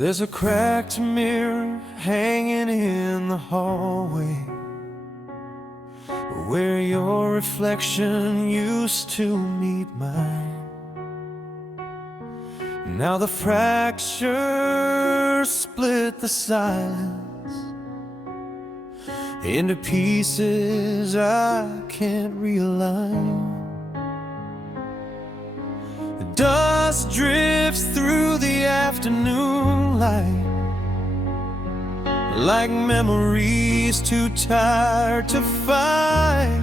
There's a cracked mirror hanging in the hallway where your reflection used to meet mine. Now the fracture split the silence into pieces I can't realign. The dust drifts through the afternoon light like memories too tired to fight.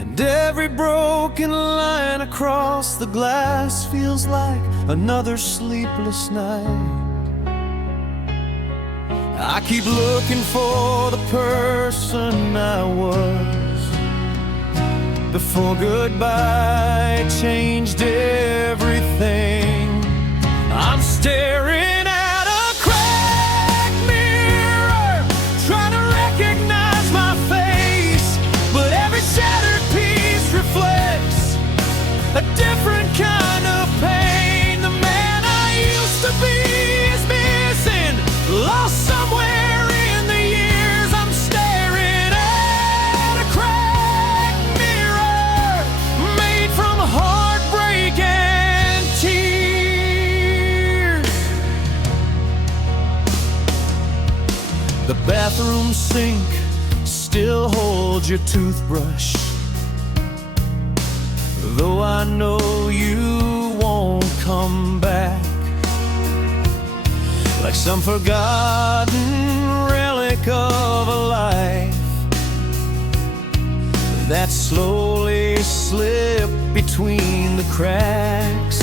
And every broken line across the glass feels like another sleepless night. I keep looking for the person I was before goodbye changed everything. I'm staring at a cracked mirror, trying to recognize my face, but every shattered piece reflects a different kind of pain. The man I used to be is missing, lost somewhere in the years. I'm staring at a cracked mirror made from heartbreak and tears. The bathroom sink still holds your toothbrush, though I know you won't come back. Like some forgotten relic of a life that slowly slipped between the cracks.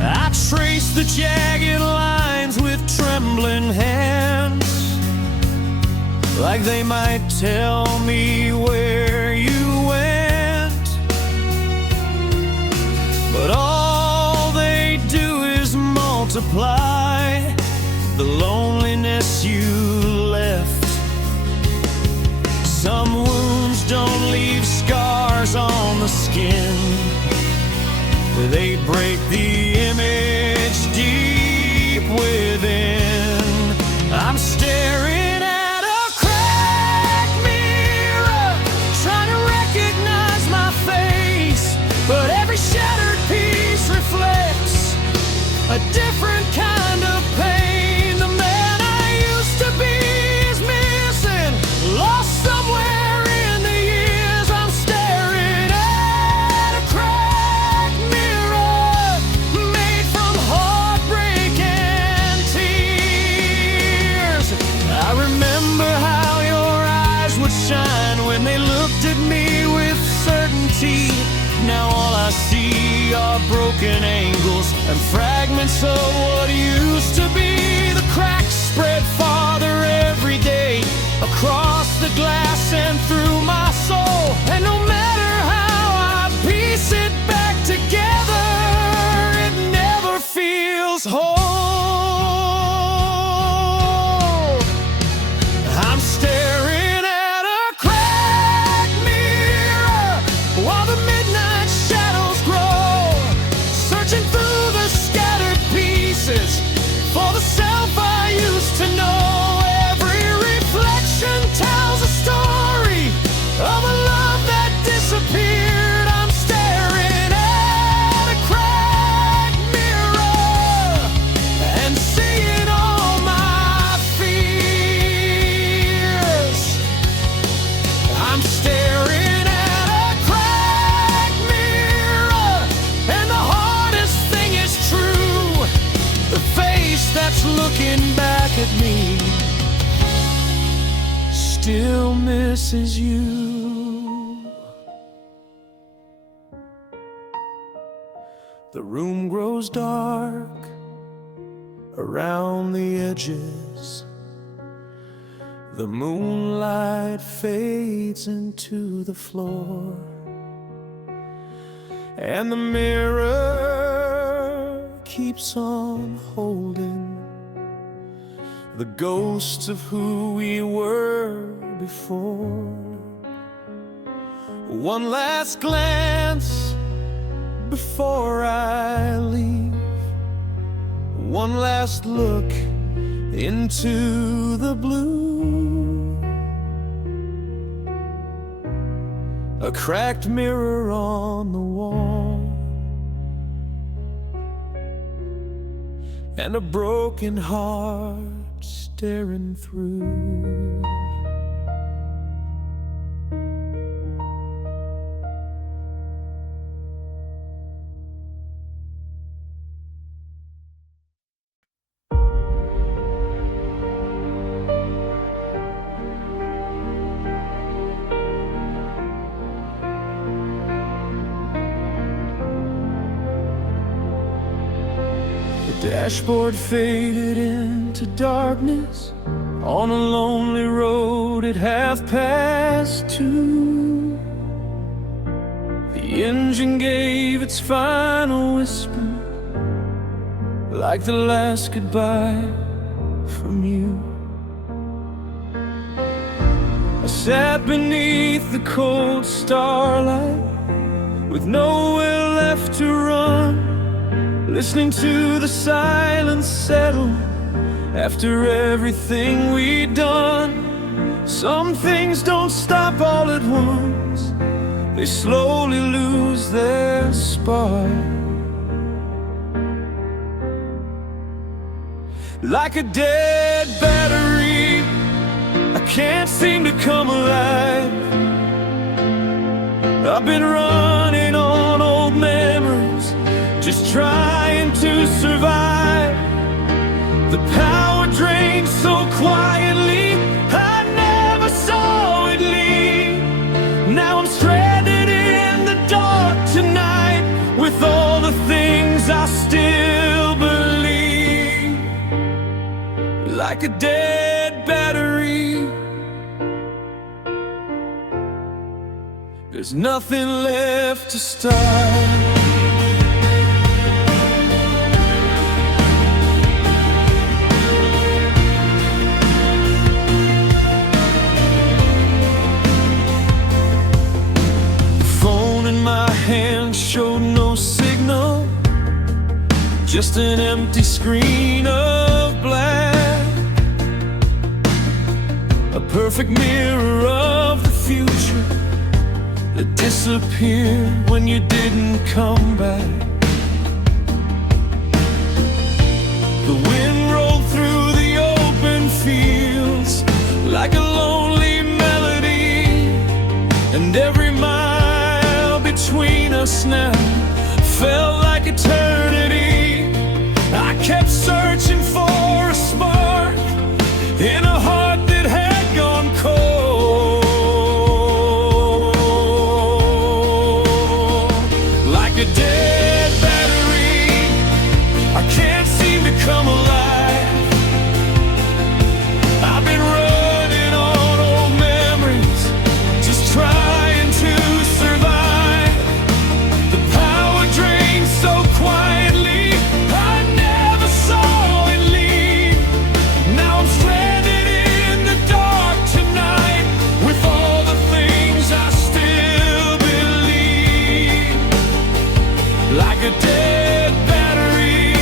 I trace the jagged lines with trembling hands, like they might tell me where you went. But all they do is multiply the loneliness you left. Some wounds don't leave scars on the skin, they break the image deep within. I'm staring at a cracked mirror, trying to recognize my face, but every shattered piece reflects a different kind of pain. The man I used to be is missing, lost somewhere in the years. I'm staring at a cracked mirror made from heartbreak and tears. I remember how your eyes would shine when they looked at me with certainty. Now all I see are broken angles and fragments of what used to be. The cracks spread farther every day, across the glass and through my soul. And no matter how I piece it back together, it never feels whole. I'm staring at a cracked mirror while the midnight shadows grow, searching through the scattered pieces for the self I used to know. Every reflection tells a story of a love that disappeared. I'm staring at a cracked mirror and seeing all my fears. I'm staring at a cracked mirror, and the hardest thing is true. The face that's looking back at me still misses you. The room grows dark around the edges. The moonlight fades into the floor, and the mirror keeps on holding the ghosts of who we were before. One last glance before I leave, one last look into the blue. A cracked mirror on the wall, and a broken heart staring through. The dashboard faded into darkness on a lonely road at 2:30. The engine gave its final whisper, like the last goodbye from you. I sat beneath the cold starlight with nowhere left to run, listening to the silence settle after everything we'd done. Some things don't stop all at once, they slowly lose their spark. Like a dead battery, I can't seem to come alive. I've been running on old memories, just trying to survive. The power drained so quietly, I never saw it leave. Now I'm stranded in the dark tonight, with all the things I still believe. Like a dead battery, there's nothing left to start. My hand showed no signal, just an empty screen of black. A perfect mirror of the future that disappeared when you didn't come back. The wind rolled through the open fields like a lonely melody, and every mile between us now felt like eternity. I kept searching for a spark in a heart that had gone cold. Like a dead battery, I can't seem to come alive. I've been running on old memories, just trying to survive. So quietly, I never saw it leave. Now I'm stranded in the dark tonight, with all the things I still believe. Like a dead battery,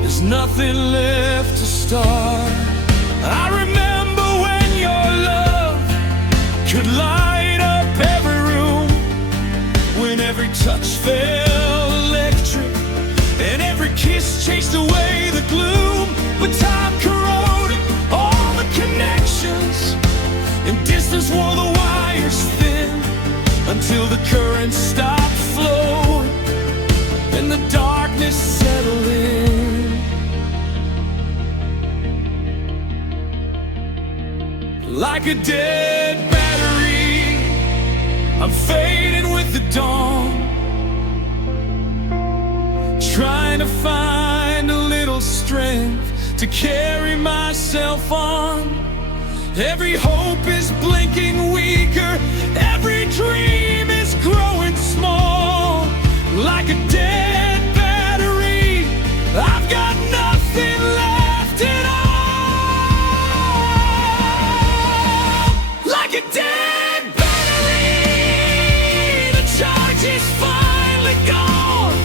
there's nothing left to start. I remember when your love could light up every room, when every touch felt electric and every kiss chased away the gloom. But time corroded all the connections, and distance wore the wires thin, until the current stopped flowing and the darkness settled in. Like a dead battery, I'm fading with the dawn, trying to find a little strength to carry myself on. Every hope is blinking weaker, every dream is growing small. Like a dead battery, I've got nothing left at all. Like a dead battery, the charge is finally gone.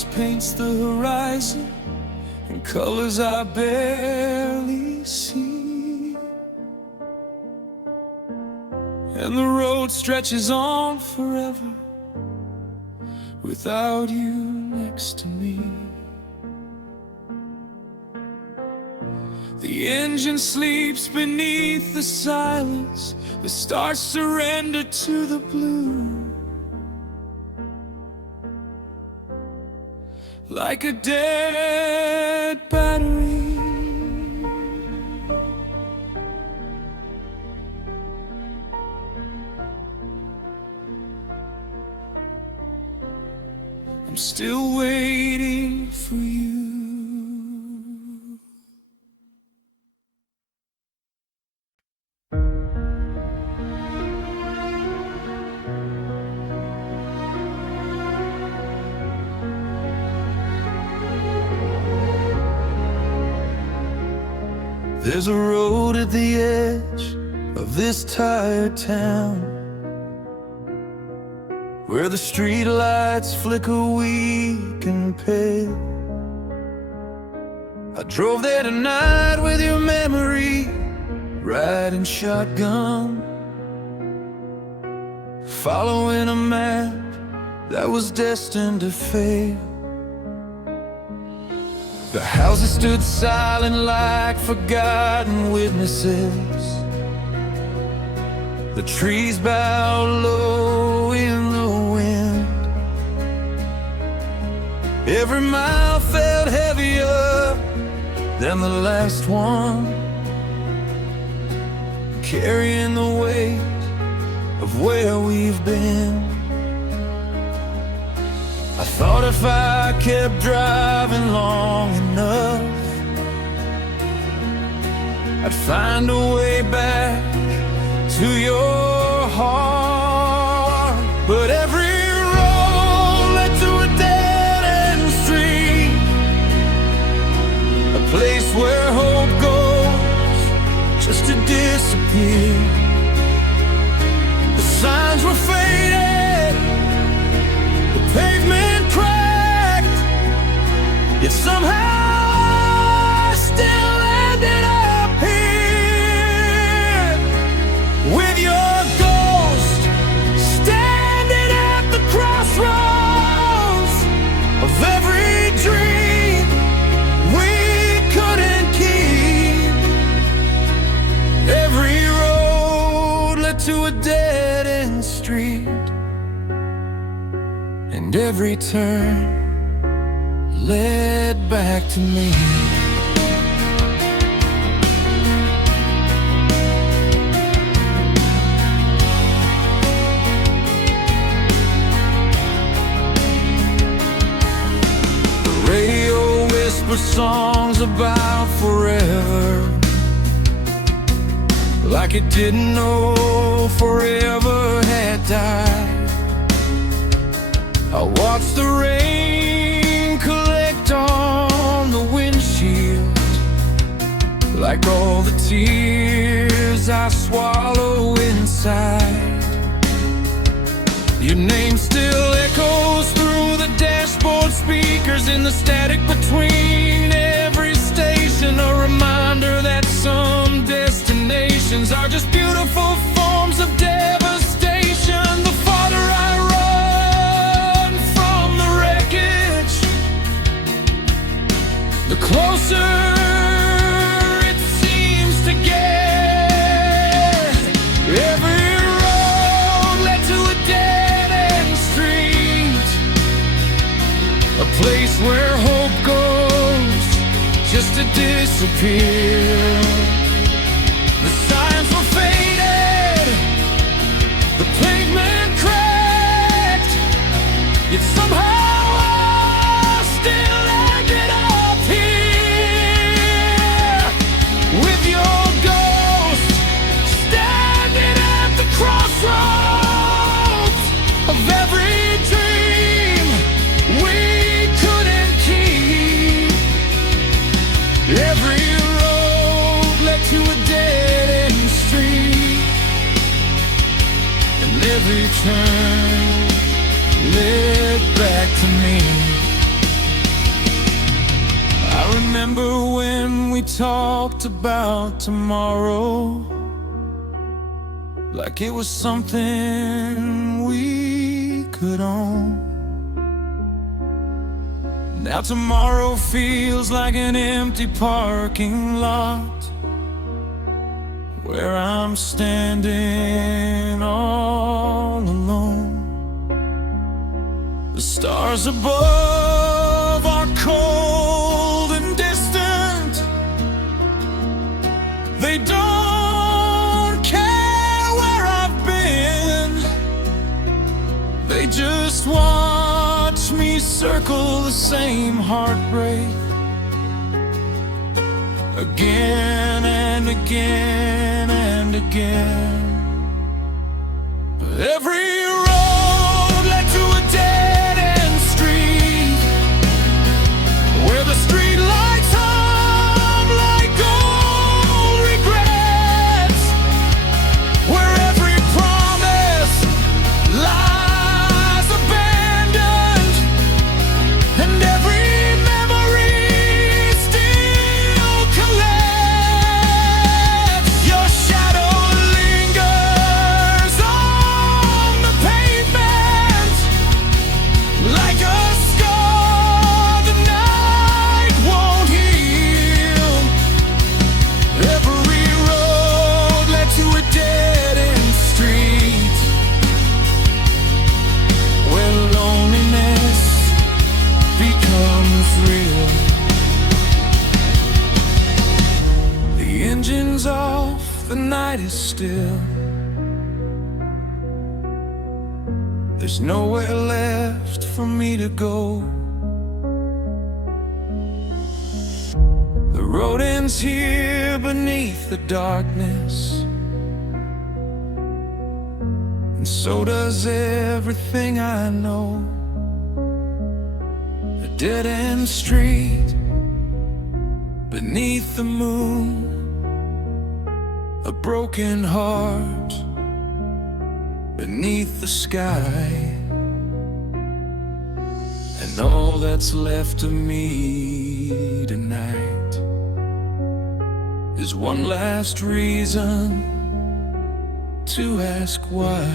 forest paints the horizon in colors I barely see, and the road stretches on forever without you next to me. The engine sleeps beneath the silence, the stars surrender to the blue. Like a dead battery, I'm still waiting for you. There's a road at the edge of this tired town where the street lights flicker weak and pale. I drove there tonight with your memory, riding shotgun, following a map that was destined to fail. The houses stood silent like forgotten witnesses. The trees bowed low in the wind. Every mile felt heavier than the last one, carrying the weight of where we've been. I thought if I kept driving long enough, I'd find a way back to your heart. But every road led to a dead-end street, a place where hope goes just to disappear. The signs were faded, the pavement cracked, yet somehow I still ended up here with your ghost standing at the crossroads of every dream we couldn't keep. Every road led to a dead-end street, and every turn led back to me. The radio whispered songs about forever, like it didn't know forever had died. I watched the rain collect on the windshield, like all the tears I swallow inside. Your name still echoes through the dashboard speakers, in the static between every station, a reminder that some destinations are just beautiful forms of devastation. The farther I run from the wreckage, the closer it seems to get. Every road led to a dead-end street, a place where hope goes just to disappear. The signs were faded, the pavement cracked, yet somehow I still ended up here with your ghost standing at the crossroads of every dream we couldn't keep. Every road led to a dead-end street, and every turn led back to me. we talked about tomorrow like it was something we could own. Now tomorrow feels like an empty parking lot where I'm standing all alone. The stars above are cold and distant. They don't care where I've been. They just watch me circle the same heartbreak again and again and again. But every road led to a dead-end street where the street lights hum like old regrets, where every promise lies abandoned and every memory still collects. Your shadow lingers on the pavement like a scar the night won't heal. Every road led to a dead-end street where loneliness becomes real. The engine's off, the night is still. There's nowhere left for me to go. The road ends here beneath the darkness, and so does everything I know. A dead-end street beneath the moon, a broken heart beneath the sky, and all that's left of me tonight is one last reason to ask why.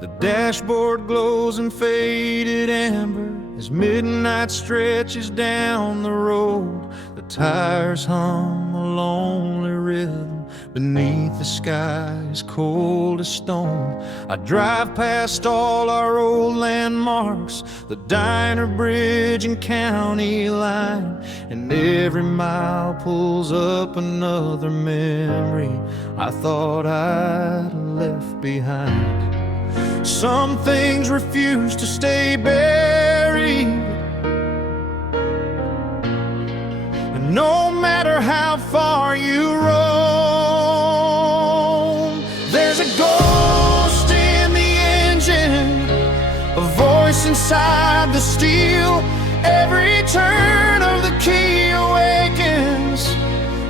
The dashboard glows in faded amber as midnight stretches down the road. The tires hum a lonely rhythm beneath the skies cold as stone. I drive past all our old landmarks, the diner, bridge, and county line, and every mile pulls up another memory I thought I'd left behind. Some things refuse to stay buried, and no matter how far you roam, there's a ghost in the engine, a voice inside the steel. Every turn of the key awakens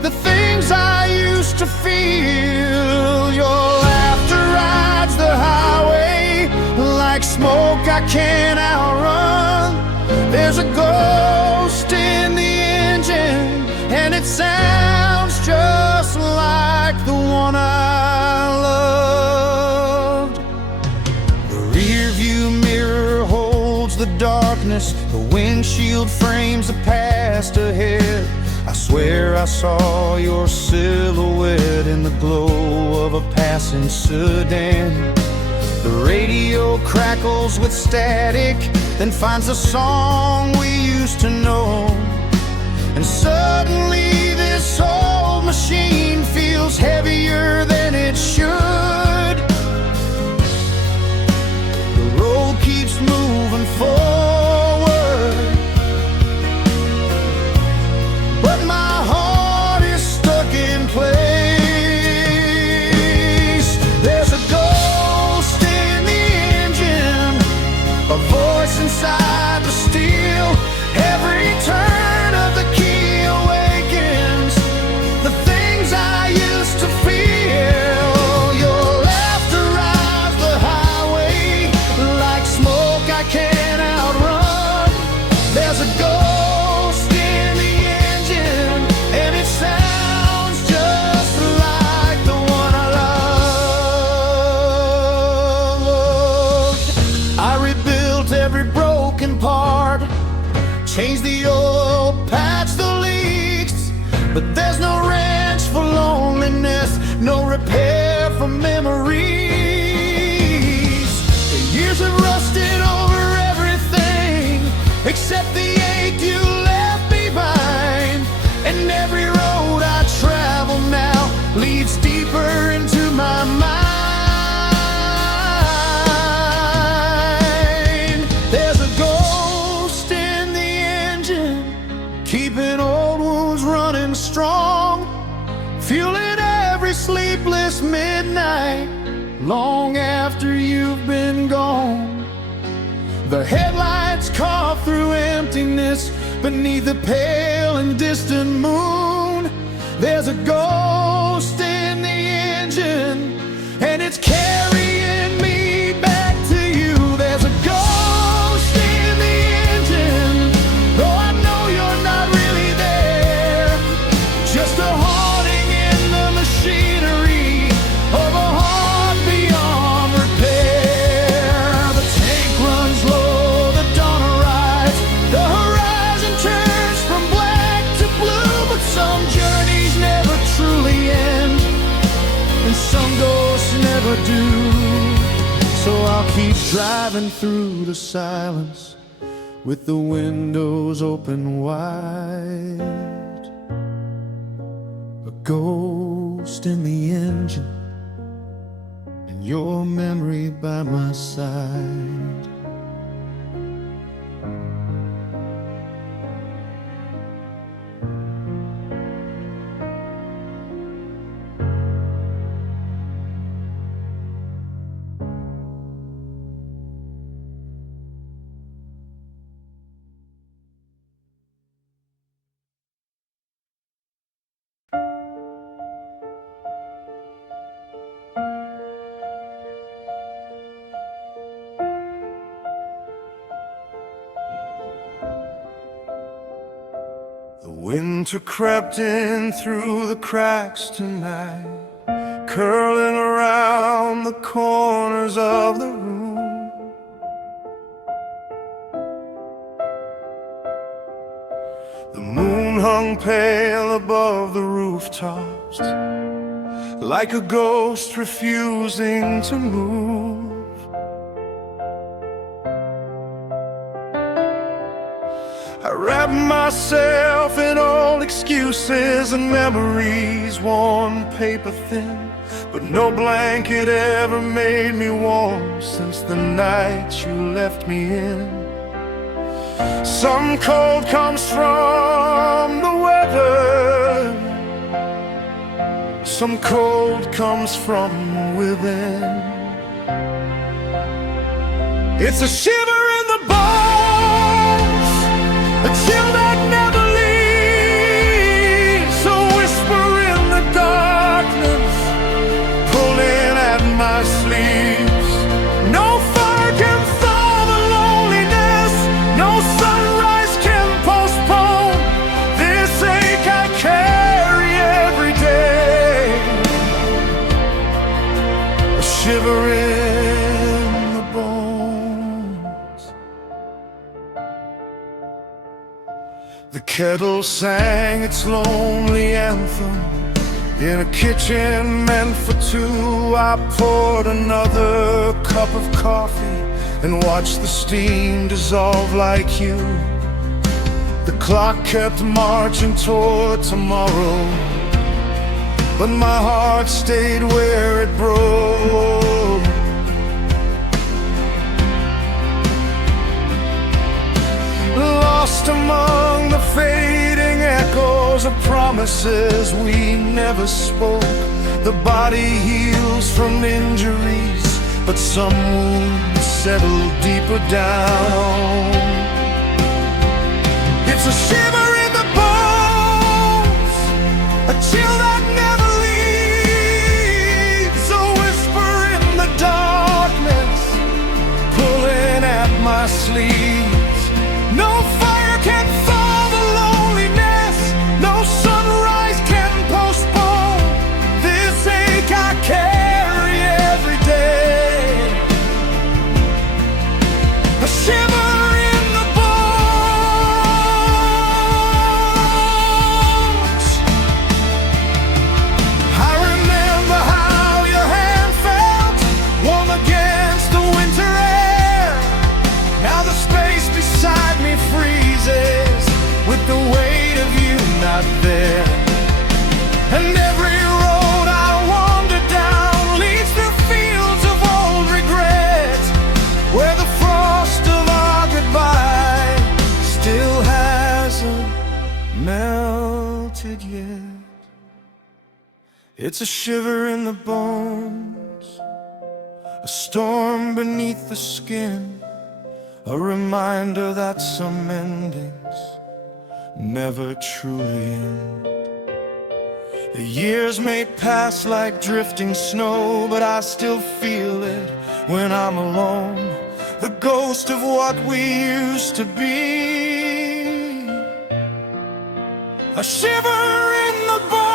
the things I used to feel. Your laughter rides the highway like smoke I can't outrun. There's a ghost in the engine, and it sounds just like the one I loved. The rear view mirror holds the darkness, the windshield frames the past ahead. I swear I saw your silhouette in the glow of a passing sedan. The radio crackles with static, then finds a song we used to know. And suddenly this old machine feels heavier than it should. The road keeps moving forward, but my heart is stuck in place. There's a ghost in the engine, a voice inside the steel. Every turn of the key awakens the things I used to feel. Your laughter rides the highway like smoke I can't outrun. There's a ghost in the engine, and it sounds just like the one I loved. I rebuilt every broken part, changed the oil, patched the leaks, but there's no wrench for loneliness, no repair for memories. The years have rusted over everything except the ache you left behind. And every road I travel now leads deeper into my mind. There's a ghost in the engine, keeping old wounds running strong, fueling every sleepless midnight long after you've been gone. The headlights carve through emptiness beneath the pale and distant moon. There's a ghost in the engine, and it's carrying me back to you. There's a ghost in the engine, though I know you're not really there, just a haunting in the machinery of a heart beyond repair. The tank runs low, the dawn arrives, the horizon turns from black to blue, but some journeys never truly end, and some ghosts never do. So I'll keep driving through the silence with the windows open wide. A ghost in the engine, and your memory by my side. The winter crept in through the cracks tonight, curling around the corners of the room. The moon hung pale above the rooftops, like a ghost refusing to move. I wrapped myself in old excuses and memories worn paper thin, but no blanket ever made me warm since the night you left me in. Some cold comes from the weather, some cold comes from within. It's a shiver in the bones, a chill that never leaves, a whisper in the darkness, pulling at my sleeves. No fire can thaw the loneliness, no sunrise shiver in the bones. The kettle sang its lonely anthem in a kitchen meant for two. I poured another cup of coffee and watched the steam dissolve like you. The clock kept marching toward tomorrow, but my heart stayed where it broke. Lost among the fading echoes of promises we never spoke. The body heals from injuries, but some wounds settle deeper down. It's a shiver in the bones, a chill that never leaves, a whisper in the darkness, pulling at my sleeves. No fire can thaw the loneliness, no sunrise can postpone this ache I carry every day. A shiver in the bones. I remember how your hand felt, warm against the winter air. Now the space beside me freezes with the weight of you not there. And every road I wander down leads through fields of old regret, where the frost of our goodbye still hasn't melted yet. It's a shiver in the bones, a storm beneath the skin, a reminder that some endings never truly end. The years may pass like drifting snow, but I still feel it when I'm alone. The ghost of what we used to be, a shiver in the bones.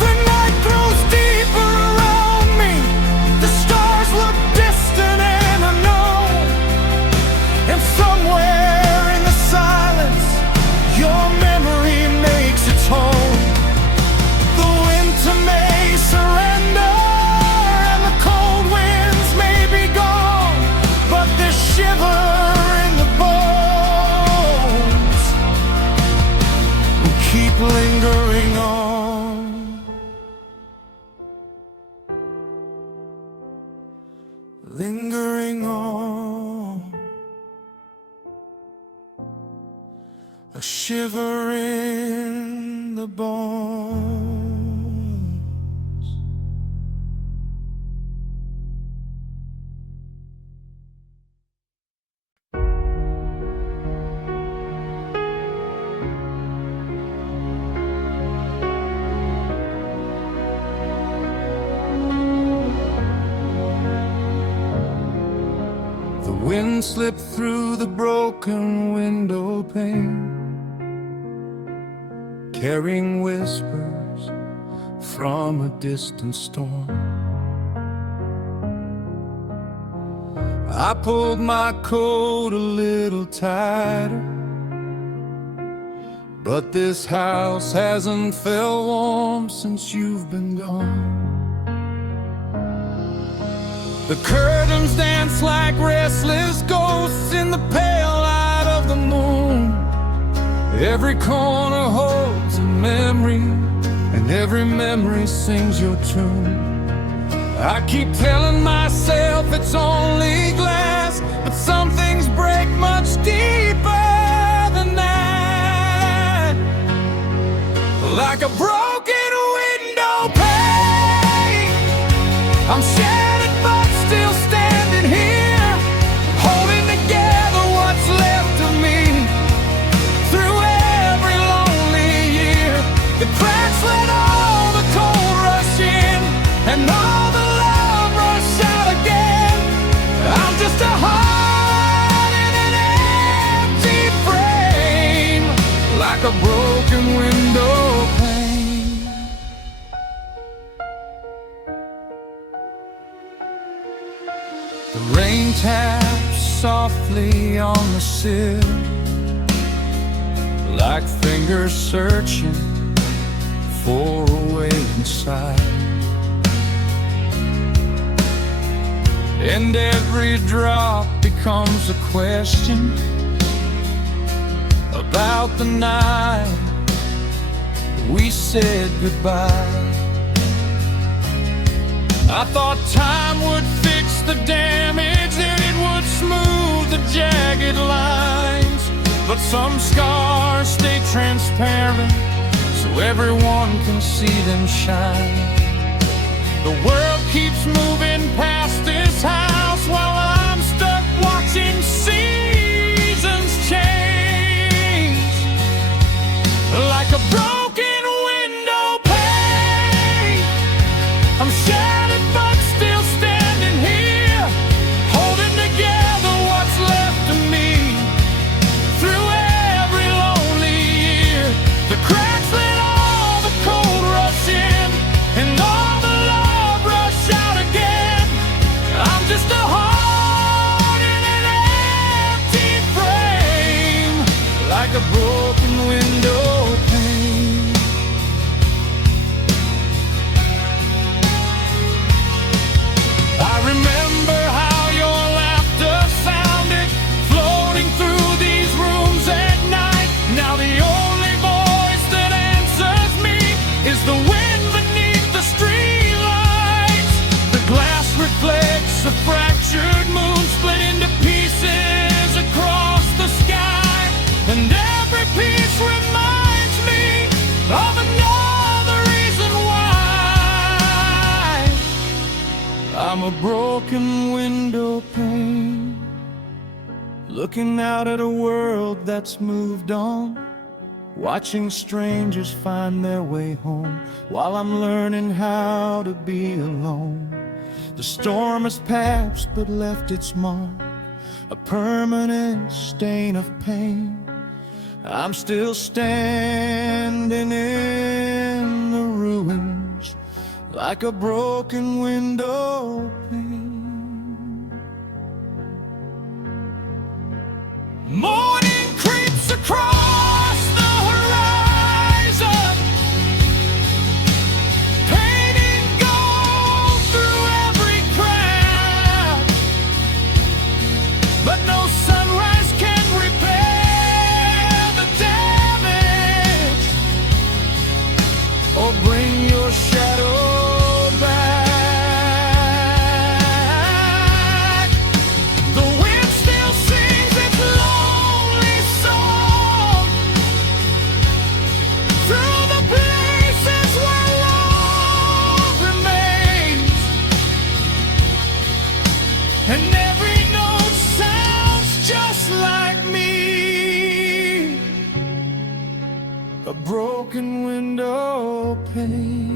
The night grows deeper around me, the stars look distant and unknown, and somewhere in the silence your memory makes its home. The winter may surrender and the cold winds may be gone, but this shiver in the bones will keep lingering on, lingering on. A shiver in the bones. The wind slipped through the broken window pane, carrying whispers from a distant storm. I pulled my coat a little tighter, but this house hasn't felt warm since you've been gone. The curtains dance like restless ghosts in the pale light of the moon. Every corner holds a memory, and every memory sings your tune. I keep telling myself it's only glass, but some things break much deeper than that. Like a broken window pane, I'm shattered but still standing here, holding together what's left of me. Through every lonely year, the cracks let all the cold rush in, and all the love rush out again. I'm just a heart like a broken window pane. The rain taps softly on the sill, like fingers searching for a way inside. And every drop becomes a question about the night we said goodbye. I thought time would fix the damage, that it would smooth the jagged lines. But some scars stay transparent, so everyone can see them shine. The world keeps moving past this house while I'm stuck watching seasons change. Like a broken window pane, I'm shattered but still standing here, holding together what's left of me. Through every lonely year, the cracks let all the cold rush in, and all the love rush out again. I'm just a heart in an empty frame, like a broken window pane. I remember how your laughter sounded, floating through these rooms at night. Now the only voice that answers me is the wind beneath the streetlights. The glass reflects a fractured moon, split into pieces across the sky. And every piece reminds me of another reason why I'm a broken window pane, looking out at a world that's moved on, watching strangers find their way home while I'm learning how to be alone. The storm has passed but left its mark, a permanent stain of pain. I'm still standing in the ruins, like a broken window pane. Morning creeps across the horizon, painting gold through every crack. But no sunrise can repair the damage, or bring your shadow back. The wind still sings its lonely song through the places where love remains, and every note sounds just like me, a broken window pane.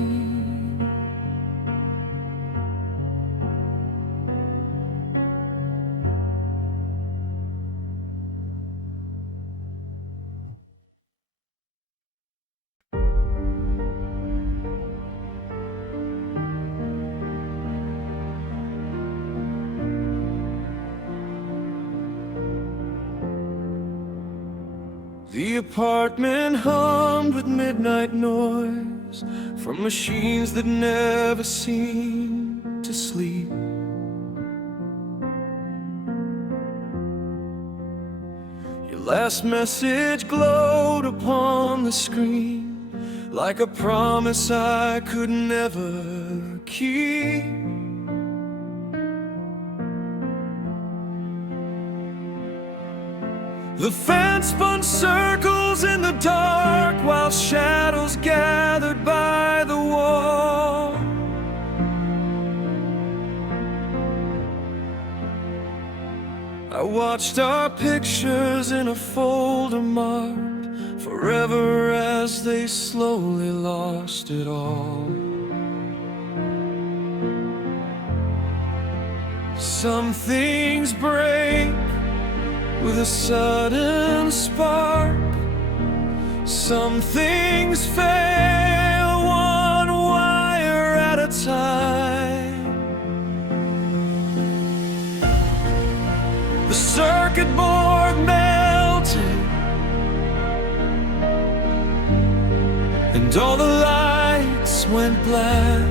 The apartment hummed with midnight noise from machines that never seem to sleep. Your last message glowed upon the screen like a promise I could never keep. The fan spun circles in the dark while shadows gathered by the wall. I watched our pictures in a folder marked forever as they slowly lost it all. Some things break with a sudden spark, Some things fail one wire at a time. The circuit board melted, and all the lights went black.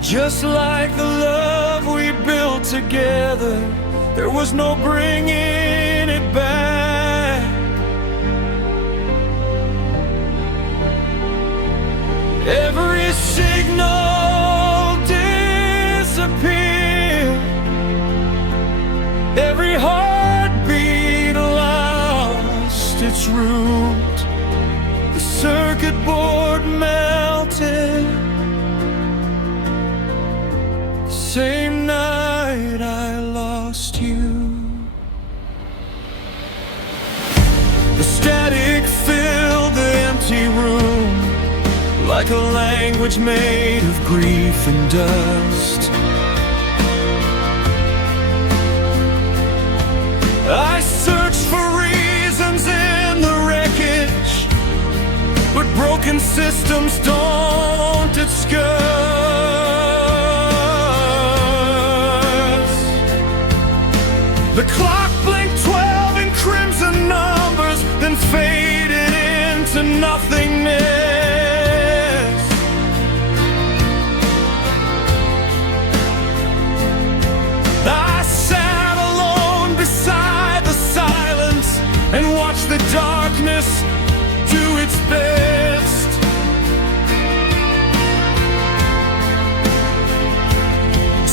Just like the love we built together, there was no bringing it back. Every signal disappeared, every heartbeat lost its root. The circuit board melted the same night I lost you. The static filled the empty room like a language made of grief and dust. I searched for reasons in the wreckage, but broken systems don't discuss. The clock blinked 12 in crimson numbers, then faded into nothingness. I sat alone beside the silence and watched the darkness do its best.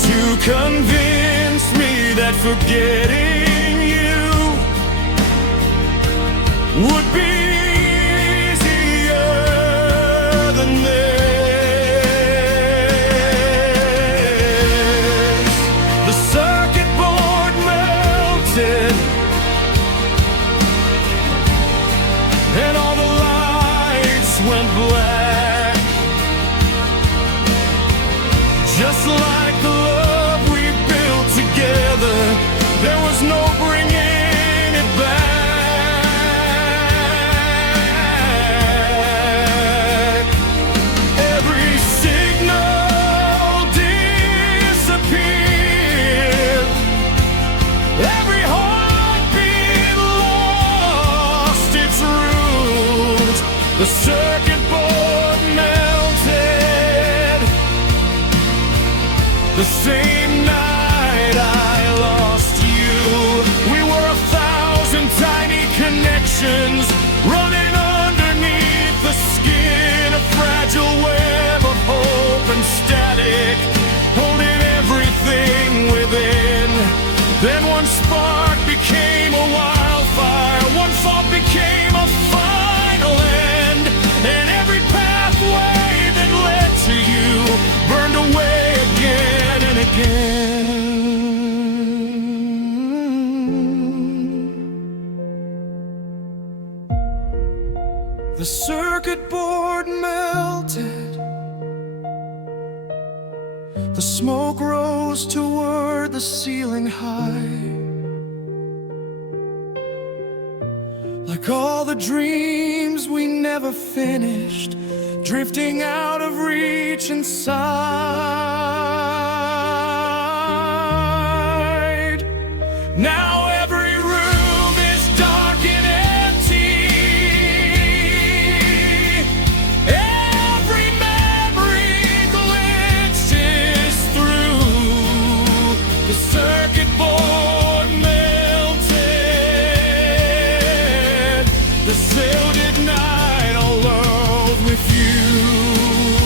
To convince me that forgetting you would be easier than this. The circuit board melted, and all the lights went black. Just like the love we built together, there was no bringing it back. Every signal disappeared, every heartbeat lost its root. The circuit board melted the same night I lost you. We were 1,000 tiny connections running underneath the skin, a fragile web of hope and static, holding everything within. Then one spark became a wildfire, one thought became a final end, and every pathway that led to you burned away again and again. The circuit board melted, the smoke rose toward the ceiling high, like all the dreams we never finished, drifting out of reach inside. Now every room is dark and empty, every memory glitches through. The circuit board melted, the sailed night alone with you.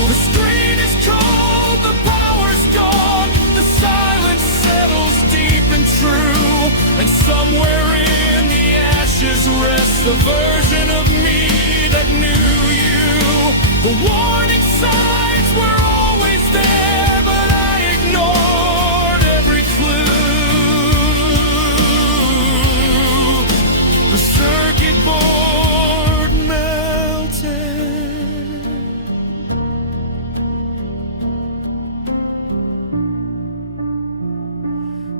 The screen is cold, the power's gone, the silence settles deep and true, and somewhere in the ashes rests the version of me that knew you. The warning signs were always there, but I ignored every clue. The circuit board melted,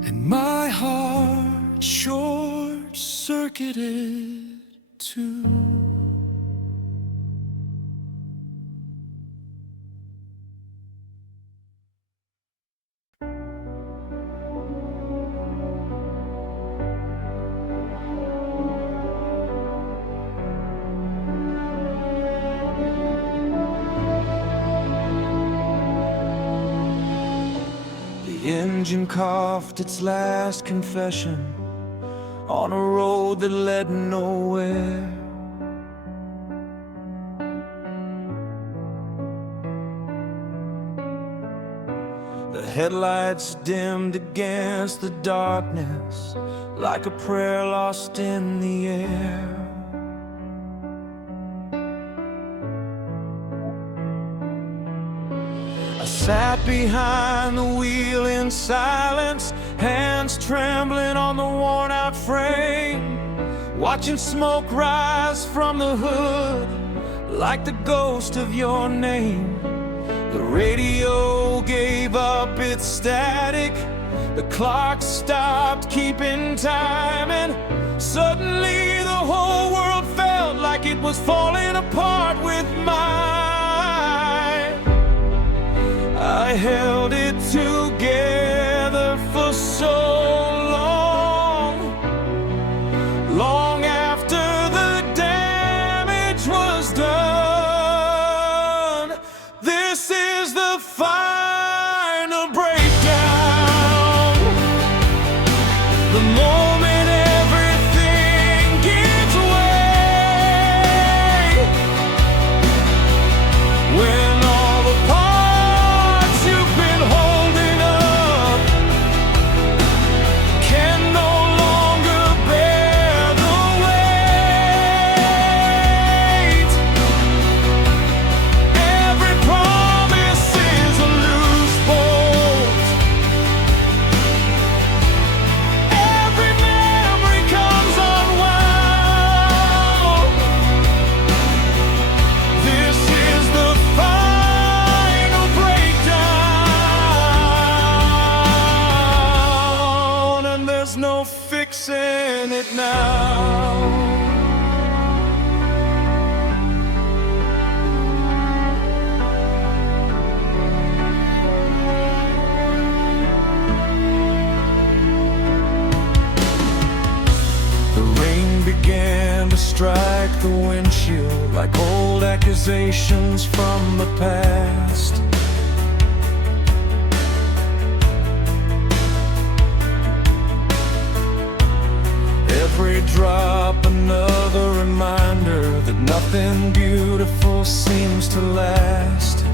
and my heart short short-circuited too. The engine coughed its last confession on a road that led nowhere. The headlights dimmed against the darkness like a prayer lost in the air. I sat behind the wheel in silence, hands trembling on the worn-out frame, watching smoke rise from the hood like the ghost of your name. The radio gave up its static, the clock stopped keeping time, and suddenly the whole world felt like it was falling apart with mine. I held it together for so long, long after the damage was done. This is the final breakdown, the moment everything gives way, when all the parts you've been holding up can no longer bear the weight. Every promise is a loose bolt, every memory comes unwound. This is the final breakdown, and there's no fixing it now. The rain began to strike the windshield like old accusations from the past. Every drop another reminder that nothing beautiful seems to last.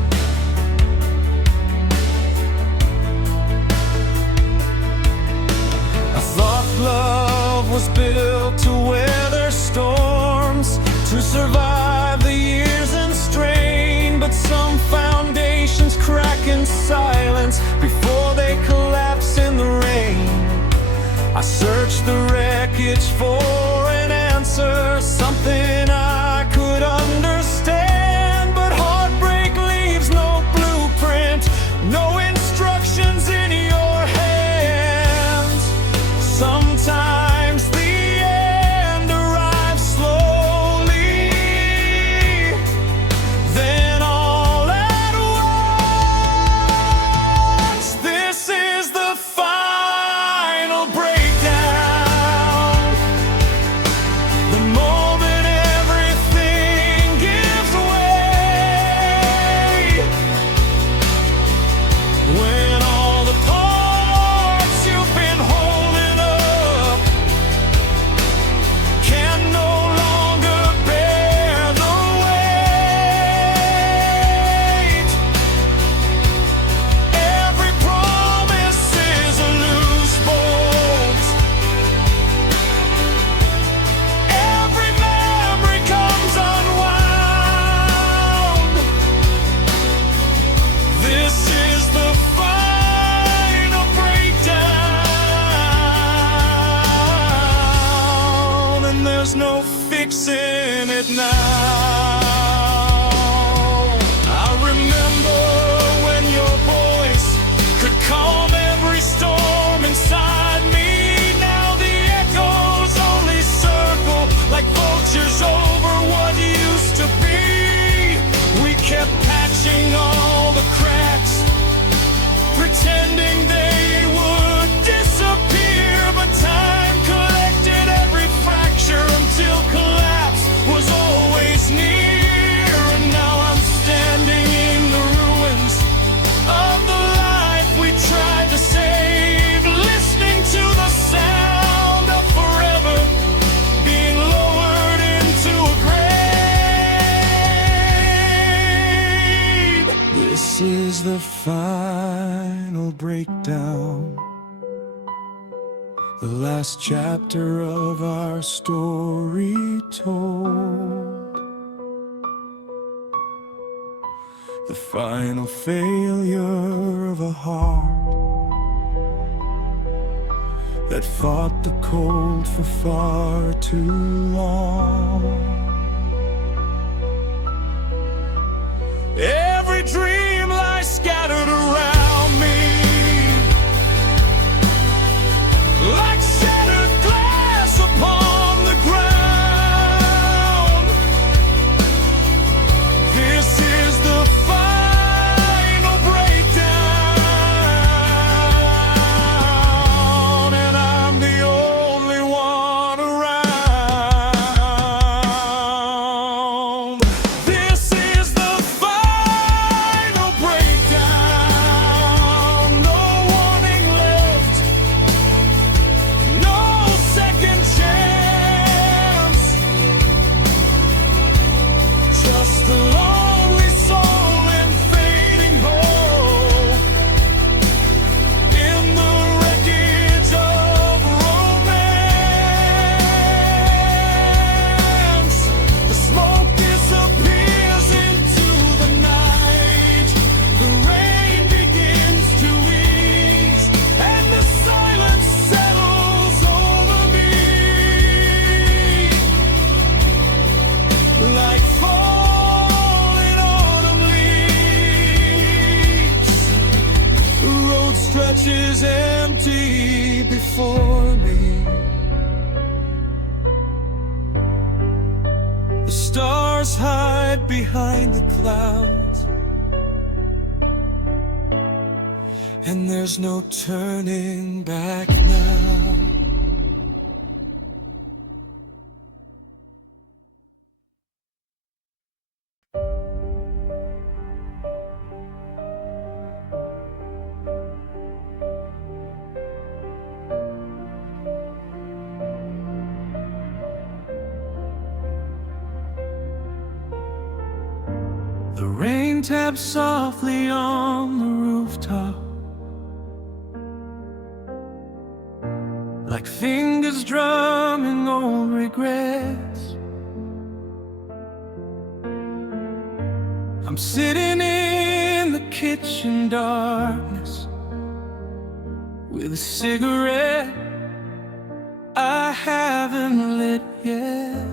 I thought love was built to weather storms, to survive the years and strain, but some foundations crack in silence before they collapse in the rain. I searched the wreckage for an answer, something I could understand, but heartbreak leaves no blueprint, no instructions in your hands. Sometimes the end arrives slowly, then all at once. This is the final breakdown, The last chapter of our story told, the final failure of a heart that fought the cold for far too long. Every dream lies scattered around me, like shattered glass upon the ground. This is the final breakdown, and I'm the only one around. This is the final breakdown. No warning left, no second chance, just a lonely soul and fading hope in the wreckage of romance. The smoke disappears into the night, the rain begins to ease, and the silence settles over me like falling autumn leaves. The road stretches empty before me. The stars hide behind the clouds, and there's no turning back now. The rain taps softly on the rooftop, like fingers drumming old regrets. I'm sitting in the kitchen darkness with a cigarette I haven't lit yet.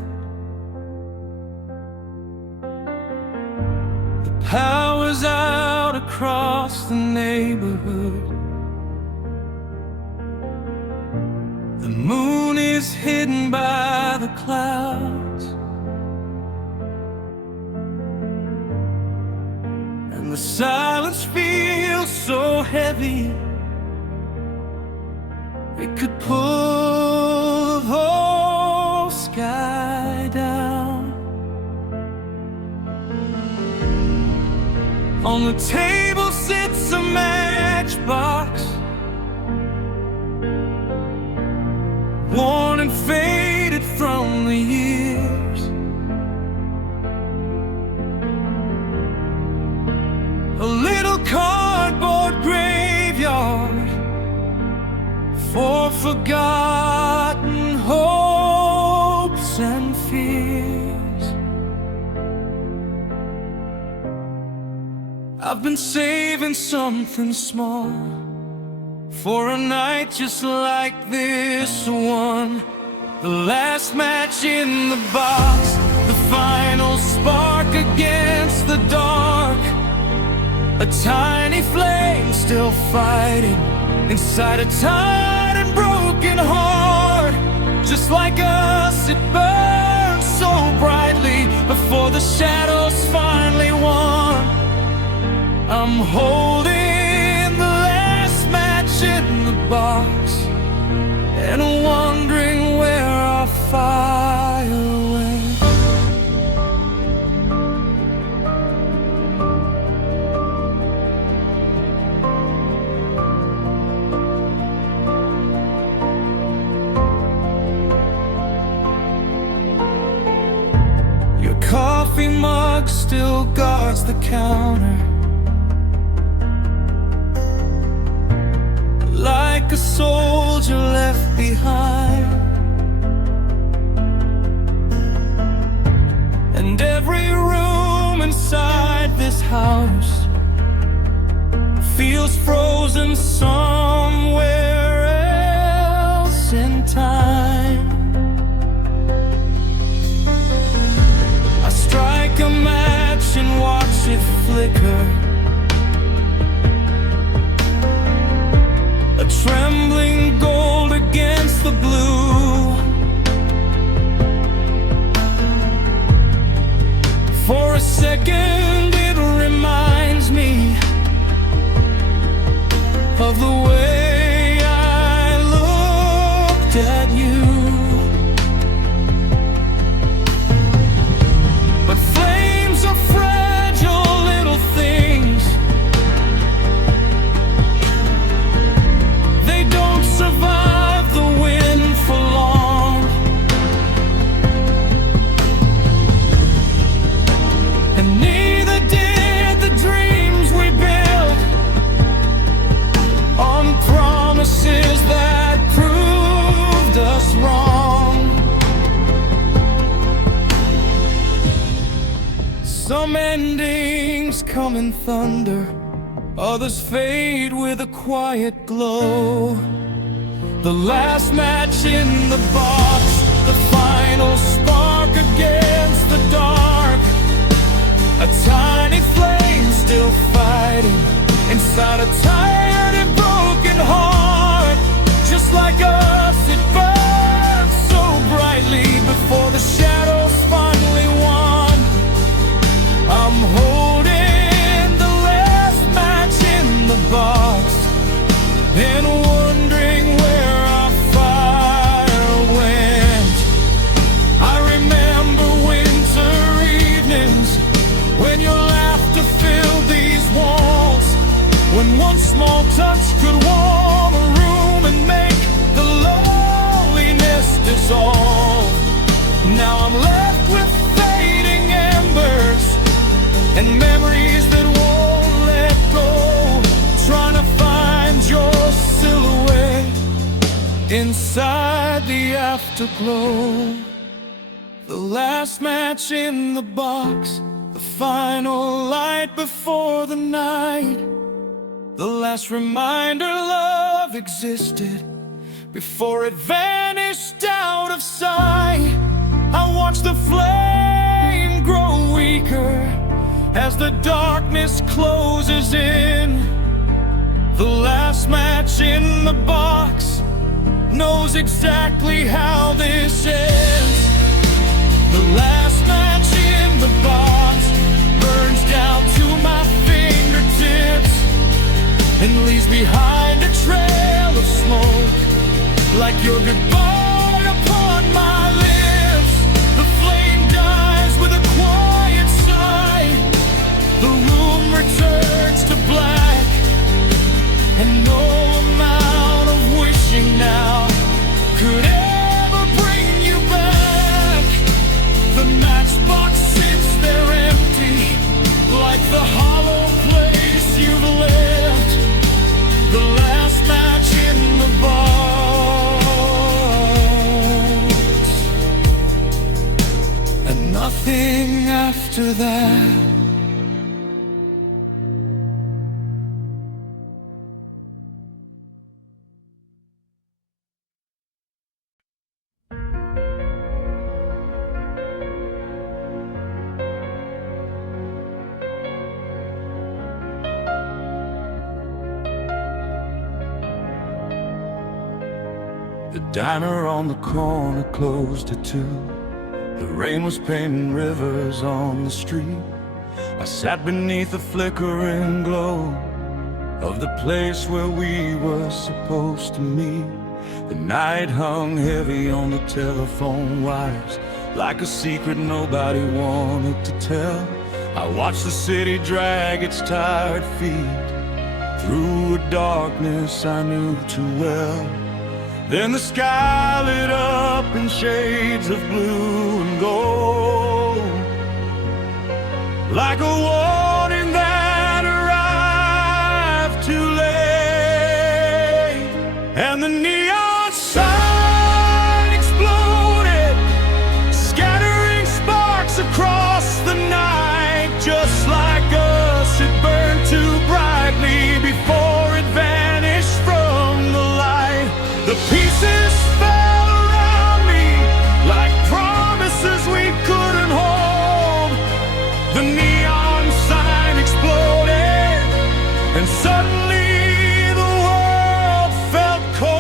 The power's out across the neighborhood. The moon is hidden by the clouds, and the silence feels so heavy it could pull the whole sky down. On the table sits a matchbox, worn and faded from the years. A little cardboard graveyard for forgotten hopes and fears. I've been saving something small for a night just like this one. The last match in the box, the final spark against the dark. A tiny flame still fighting inside a tired and broken heart. Just like us, it burns so brightly before the shadows finally won. I'm holding the last match in the box and wondering where our fire went. Your coffee mug still guards the counter, like like a soldier left behind. And every room inside this house feels frozen somewhere else in time. I strike a match and watch it flicker, a trembling gold against the blue. For a second it reminds me of the way I looked at you. But flames are fragile little things. They don't survive the wind for long. And neither did the dreams we built on promises that proved us wrong. Some endings come in thunder, others fade with a quiet glow. The last match in the box, the final spark against the dark. A tiny flame still fighting inside a tired and broken heart. Just like us, it burns so brightly before the shadows finally won. I'm holding the last match in the box and wondering where our fire went. I remember winter evenings when your laughter filled these walls, when one small touch could warm a room and make the loneliness dissolve. Now I'm left with fading embers and memories that won't let go, trying to find your silhouette inside the afterglow. The last match in the box, the final light before the night, the last reminder love existed before it vanished out of sight. I watch the flame grow weaker as the darkness closes in. The last match in the box knows exactly how this ends. The last match in the box burns down to my fingertips and leaves behind a trail of smoke, like your goodbye upon my lips. The flame dies with a quiet sigh. The room returns to black, and no amount of wishing now could ever bring you back. The matchbox sits there empty, like the hollow place you've left. The last match in the box, and nothing after that. The diner on the corner closed at 2. The rain was painting rivers on the street. I sat beneath the flickering glow of the place where we were supposed to meet. The night hung heavy on the telephone wires, like a secret nobody wanted to tell. I watched the city drag its tired feet through a darkness I knew too well. Then the sky lit up in shades of blue and gold, like a warning that arrived too late. and the neon sign exploded, scattering sparks across the night. Just like us, it burned too brightly before it vanished from the light. The pieces fell around me like promises we couldn't hold. The neon sign exploded, and suddenly the world felt cold.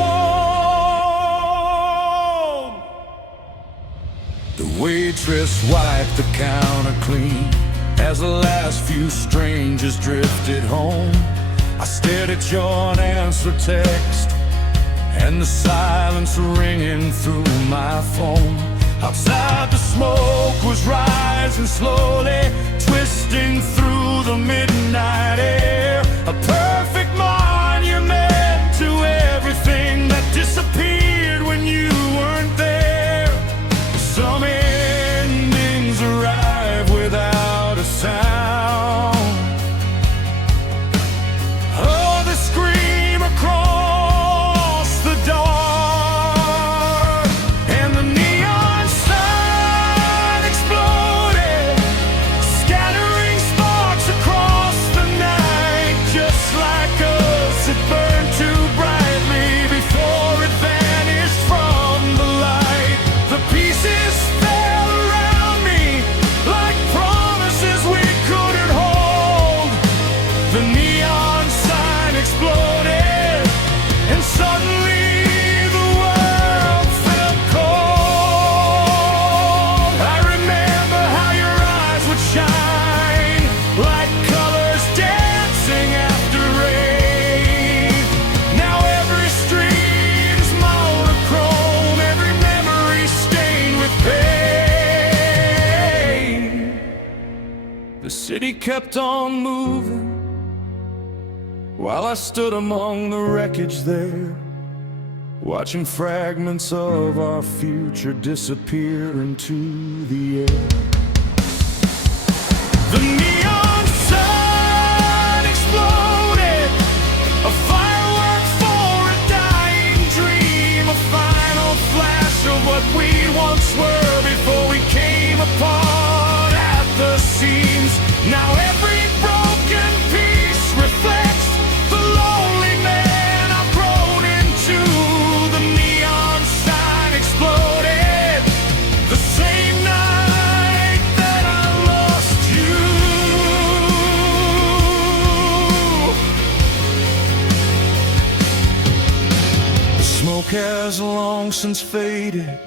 The waitress wiped the counter clean as the last few strangers drifted home. I stared at your unanswered text and the silence ringing through my phone. Outside the smoke was rising slowly, twisting through the midnight air. A perfect monument to everything that disappeared when you weren't there. Some endings arrive without a sound. Oh, the scream across the dark, and the neon sign exploded, scattering sparks across the night. Just like us, it burned too brightly before it vanished from the light. The pieces fell around me like promises we couldn't hold. The neon sign exploded, and suddenly the world felt cold. I remember how your eyes would shine like colors dancing after rain. Now every street's monochrome, every memory stained with pain. The city kept on moving while I stood among the wreckage there, watching fragments of our future disappear into the air. The neon sign exploded, a firework for a dying dream, a final flash of what we once were before we came apart at the seams. Now every broken piece reflects the lonely man I've grown into. The neon sign exploded the same night that I lost you. The smoke has long since faded,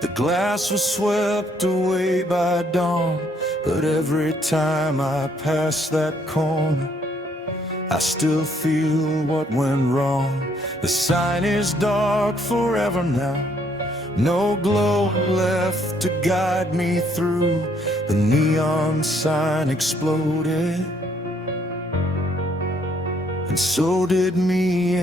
the glass was swept away by dawn. But every time I pass that corner, I still feel what went wrong. The sign is dark forever now, no glow left to guide me through. The neon sign exploded, and so did me.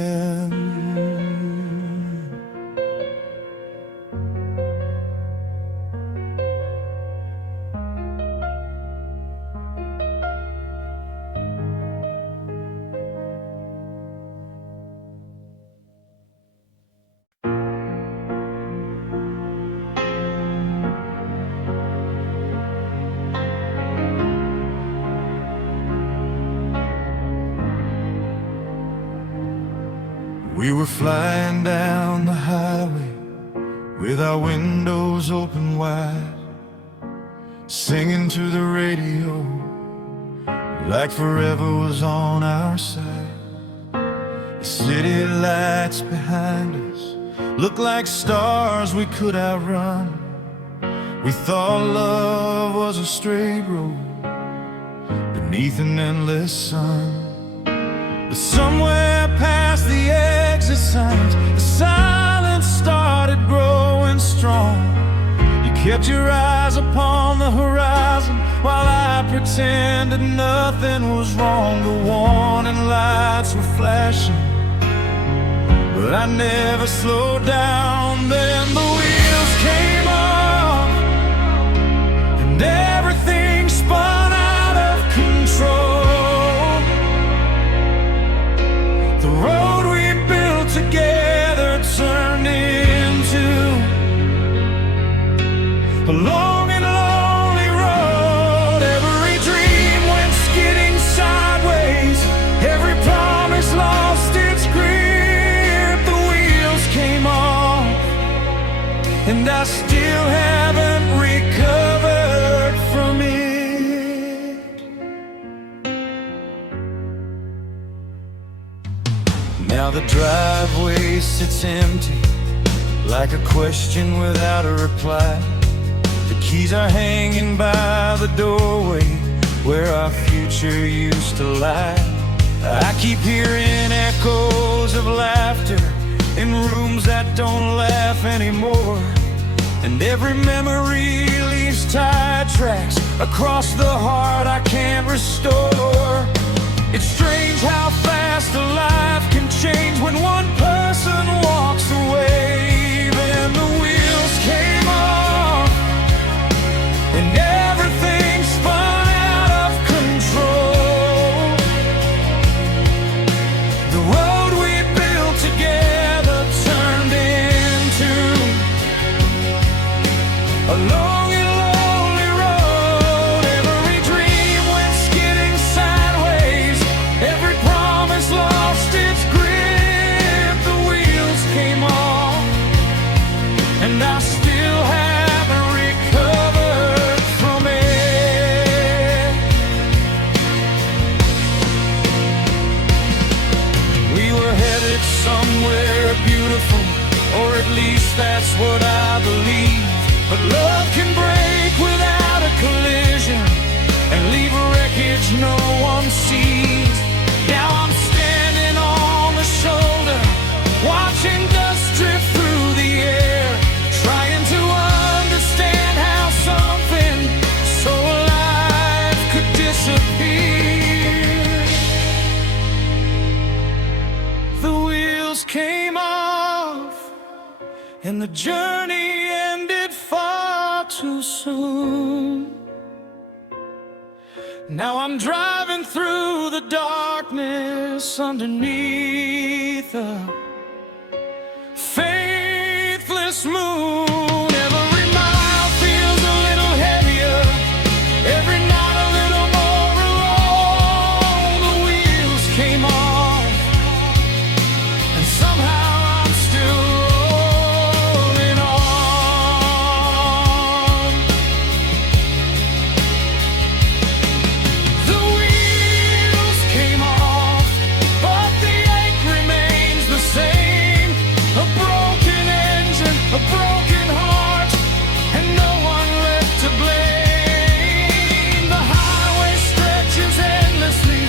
We were flying down the highway with our windows open wide, singing to the radio like forever was on our side. The city lights behind us looked like stars we could outrun. We thought love was a straight road beneath an endless sun. But somewhere past the exit signs, the silence started growing strong. You kept your eyes upon the horizon while I pretended nothing was wrong. The warning lights were flashing, but I never slowed down. Then the wheels came off and everything spun out of control. The road we built together and I still haven't recovered from it. Now the driveway sits empty, like a question without a reply. The keys are hanging by the doorway where our future used to lie. I keep hearing echoes of laughter in rooms that don't laugh anymore, and every memory leaves tire tracks across the heart I can't restore. It's strange how fast a life can change when one person walks away. Then the wheels came off and everything spun out of control. The road we built together turned into a long and lonely road. Every dream went skidding sideways, every promise lost its grip. The wheels came off and I still haven't recovered from it. We were headed somewhere beautiful, or at least that's what I believe. But love can break without a collision and leave a wreckage no one sees. Now I'm standing on the shoulder, watching dust drift through the air, trying to understand how something so alive could disappear. The wheels came off and the journey ended far too soon. Now I'm driving through the darkness underneath a faithless moon. Every mile feels a little heavier, every night a little more alone. The wheels came off and somehow I'm still rolling on. The wheels came off, but the ache remains the same. A broken engine, a broken heart, and no one left to blame. The highway stretches endlessly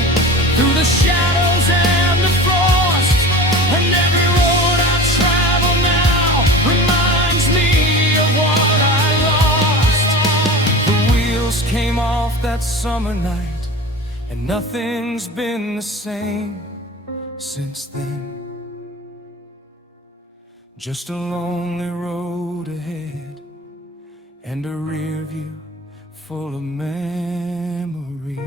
through the shadows and the frost, and every road I travel now reminds me of what I lost. The wheels came off that summer night, and nothing's been the same since then. Just a lonely road ahead and a rear view full of memories.